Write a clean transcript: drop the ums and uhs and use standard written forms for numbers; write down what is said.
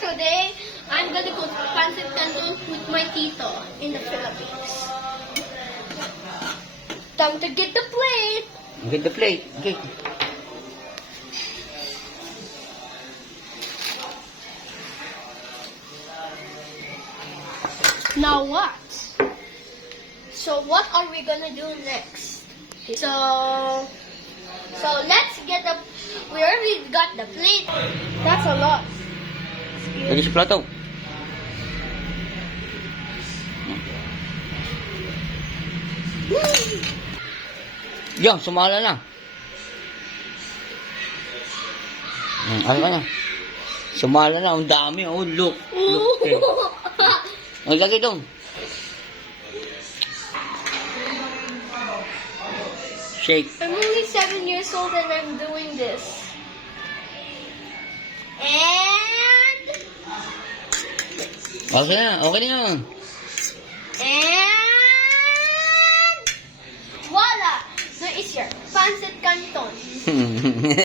today I'm gonna cook pancit canton with my tito in the Philippines. Time to get the plate. Get the plate. Okay. Now what? So what are we gonna do next? So let's get the. We already got the plate. That's a lot. Lagi sa plato. Yan, sumala na. Ano ka na? Sumala na, ang dami. Oh, look. Look. Okay. Ang lagay doon. Shake. I'm only 7 years old and I'm doing this. And Okay na, okay na. and